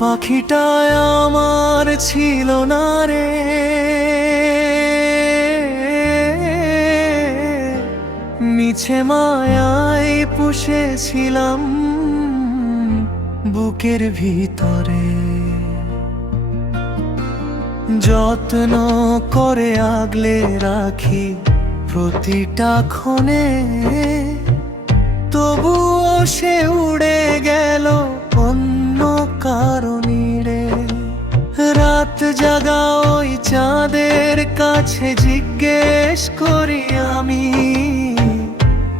পাখিটা আমার ছিল না রে, মিছে মায়ায় পুষেছিলাম বুকের ভিতরে। যত্ন করে আগলে রাখি প্রতিটা ক্ষণে, তবুও সে উড়ে গেল অন্য কারো নীড়ে। রাত জাগা ওই চাঁদের কাছে জিজ্ঞেস করি আমি,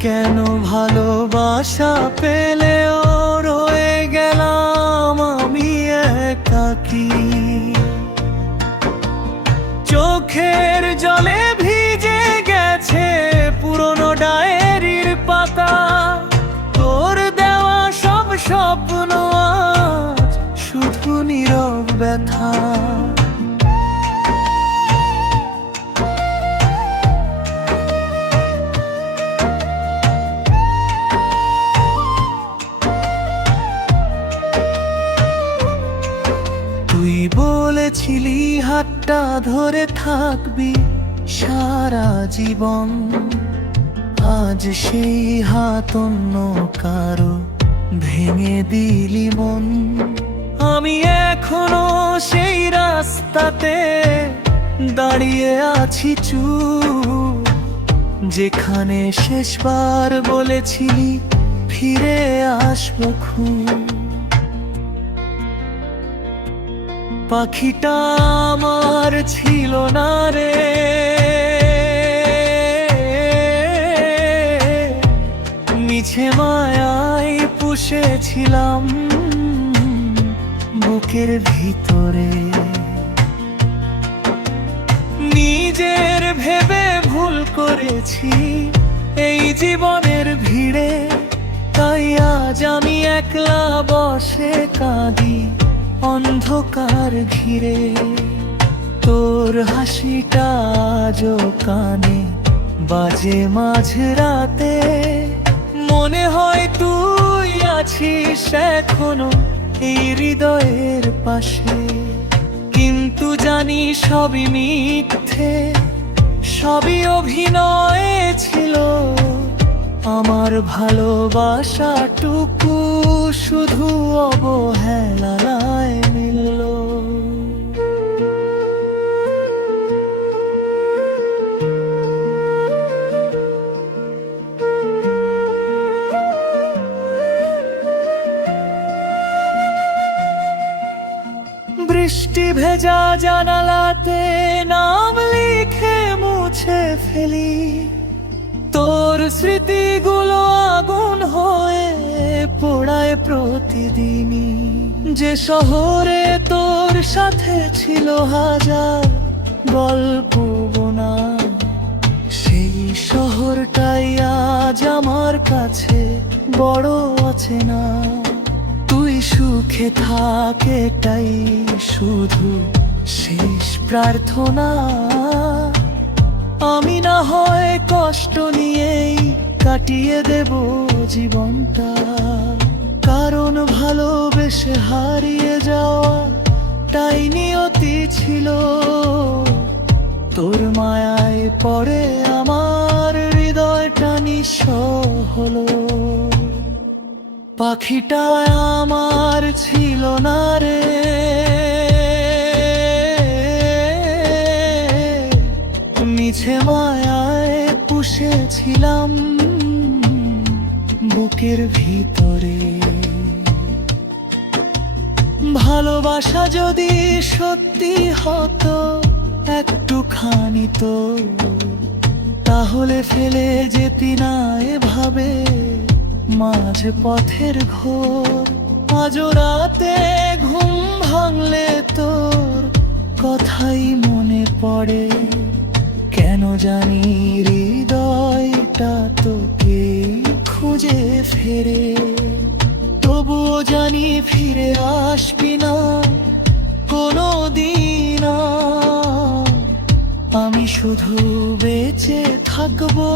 কেন ভালোবাসা পেলেও রয়ে গেলাম আমি একাকী। চোখের জলে ভিজে গেছে পুরনো ডায়েরির পাতা, তোর দেওয়া সব স্বপ্ন আজ শুধু নীরব ব্যথা। তুই বলেছিলি হাতটা ধরে থাকবি সারা জীবন, আজ সেই হাত অন্য কারো ভেঙে দিলি মন। আমি এখনো সেই রাস্তাতে দাঁড়িয়ে আছি চুপ, যেখানে শেষবার বলেছিলি ফিরে আসবো খুব। পাখিটা আমার ছিল না রে, মিছে মায়ায় পুষেছিলাম বুকের ভিতরে। নিজের ভেবে ভুল করেছি এই জীবনের ভিড়ে, তাই আজ আমি একলা বসে কাঁদি অন্ধকার ঘিরে। তোর হাসিটা আজও কানে বাজে মাঝরাতে, মনে হয় তুই আছিস এখনো এই হৃদয়ের পাশে। কিন্তু জানি সবই মিথ্যে, সবই অভিনয় ছিল, আমার ভালোবাসাটুকু শুধু অবহেলায় মিলল। বৃষ্টি ভেজা জানালাতে নাম লিখে মুছে ফেলি, তোর স্মৃতিগুলো আগুন হয়ে পোড়ায় প্রতিদিনই। যে শহরে তোর সাথে ছিল হাজার গল্প বোনা, সেই শহরটাই আজ আমার কাছে বড় অচেনা। তুই সুখে থাক এটাই শুধু শেষ প্রার্থনা, আমি না হয় কষ্ট নিয়েই কাটিয়ে দেব জীবনটা। কারণ ভালোবেসে হারিয়ে যাওয়া তাই নিয়তি ছিল, তোর মায়ায় পড়ে আমার হৃদয়টা নিঃস্ব হলো। পাখিটা আমার ছিল না রে, মিছে মায়ায় পুষেছিলাম বুকের ভিতরে। ভালোবাসা যদি সত্যি হতো একটুখানি তো, তাহলে ফেলে যেতি না এভাবে মাঝ পথের ঘোর। আজও রাতে ঘুম ভাঙলে তোর কথাই মনে পড়ে, কেন জানি হৃদয়টা তোকে খুঁজে ফেরে। তবুও জানি ফিরে আসবি না কোনো দিন, আমি শুধু বেঁচে থাকবো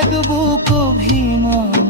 এক বুক অভিমান।